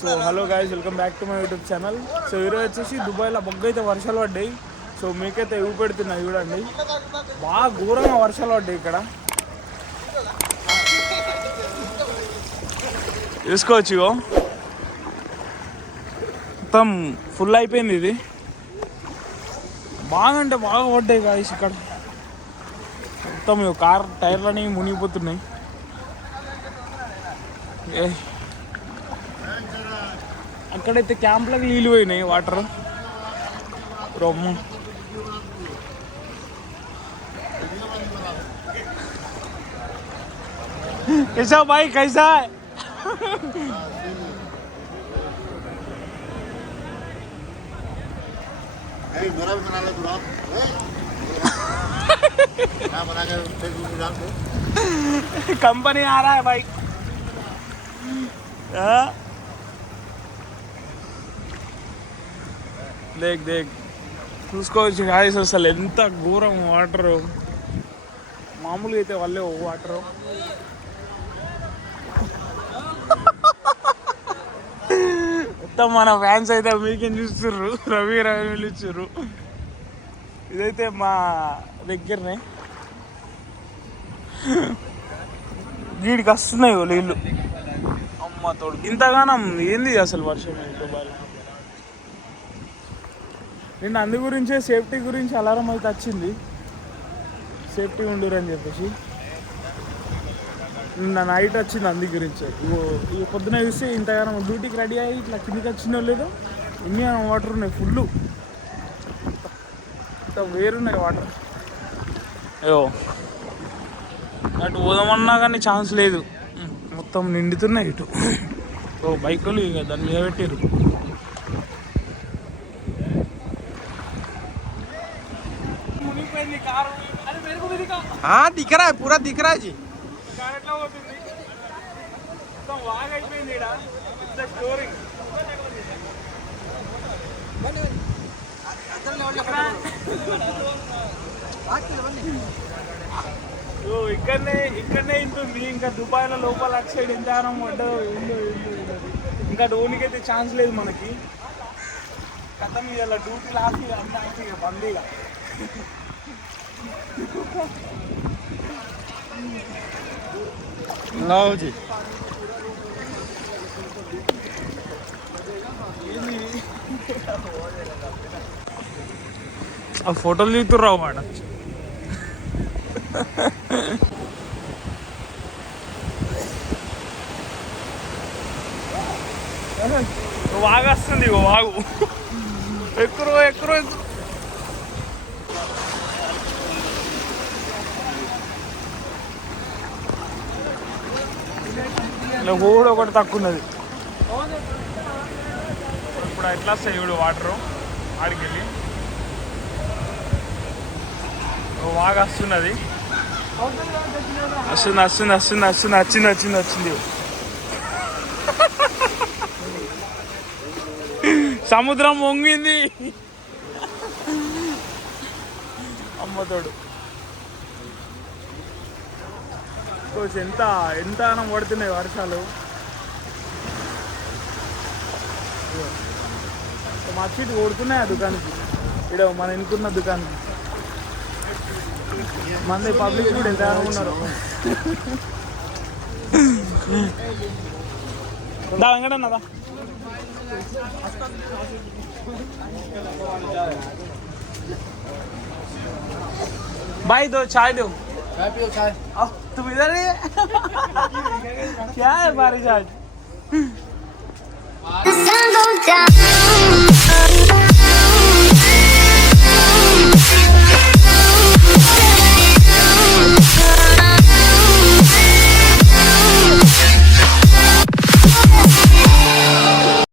So hello guys welcome back to my YouTube channel so ఈరోజు వచ్చేసి దుబాయ్లో బొగ్గ అయితే వర్షాలు పడ్డాయి. సో మీకైతే ఇవి పెడుతున్నాయి చూడండి. బాగా ఘోరంగా వర్షాలు పడ్డాయి ఇక్కడ. చూసుకోవచ్చు ఇగో. మొత్తం ఫుల్ అయిపోయింది ఇది. బాగా అంటే బాగా పడ్డాయి గాయస్ ఇక్కడ. మొత్తం కార్ టైర్లని మునిగిపోతున్నాయి. ఏ అక్కడైతే క్యాంప్లకు నీళ్ళు పోయినాయి వాటర్ రొమ్ము कैसा भाई कैसा है अरे मेरा भी बना लो पूरा मैं बना के फेसबुक में डाल दो कंपनी आ रहा है भाई हाँ? దేక్ దేక్ చూసుకోవచ్చు గాయస్ అసలు ఎంత ఘోరం వాటర్ మామూలుగా అయితే వాళ్ళే వాటర్ మొత్తం మన ఫ్యాన్స్ అయితే మీకేం చూస్తుర్రు రవి రవి పిలుచుర్రు ఇదైతే మా దగ్గరనే వీడికి వస్తున్నాయి నీళ్ళు అమ్మ తోడు ఇంతగానం ఏంది అసలు వర్షం ఇంకో బాగా నిన్న అందు గురించే సేఫ్టీ గురించి అలారం అయితే వచ్చింది. సేఫ్టీ ఉండురు అని చెప్పేసి. నిన్న నైట్ వచ్చింది అందు గురించి. ఈ పొద్దున చూస్తే ఇంతగానం డ్యూటీకి రెడీ అయ్యి ఇట్లా కిందికి వచ్చినో లేదో ఎన్ని వాటర్ ఉన్నాయి ఫుల్. ఇంత వేరున్నాయి వాటర్. అయ్యో. అటు పోదామన్నా కానీ ఛాన్స్ లేదు. మొత్తం నిండుతున్నాయి ఇటు. ఓ బైకులు ఇక దాని మీద పెట్టారు మునిగిపోయింది కారు అది మెరుగుతుంది हाँ दिख रहा है पूरा दिख रहा है जी కారు ఎట్లా పోతుంది మొత్తం వాగ్ అయిపోయింది ఇక్కడ ఇంత స్టోరింగ్ ఓ ఇక్కడనే ఇక్కడనే ఇంతుంది ఇంకా దుబాయ్లో లోపల అటు సైడ్ ఎంత ఆనం పడ్డదో ఏందో ఏందో ఏందో. ఇంకా డోనికి అయితే ఛాన్స్ లేదు మనకి కథం ఇవాళ డ్యూటీ లాస్ట్ అంత ఆఫ్ ఇక బందీగా लो जी ఆ ఫోటోలు దిగుతుర్రావు మాట వాగొస్తుంది ఇగో వాగు ఎక్కురు ఎక్కురు ఎక్కురు ఇలా కూడా ఒకటి తక్కువ ఉన్నది ఇప్పుడు ఎట్లా వస్తాయి చూడు వాటర్? ఆడికి వెళ్ళి ఓ బాగా వస్తున్నది. వస్తుంది వస్తుంది వస్తుంది వస్తుంది వచ్చింది వచ్చింది వచ్చింది. సముద్రం వంగింది. అమ్మతోడు కోచ్ ఎంత ఎంత అనం పడుతున్నాయి వర్షాలు? మా చీటి కొడుతున్నాయి ఆ దుకాణకి ఇక్కడ మన ఎన్నుకున్న దుకాణం మంది పబ్లిక్ కూడా ఎంత ఉన్నారు. బాయ్ దో చాయ్ దో. चाय पियो चाय। अब तुम इधर है? क्या है बारिश आज?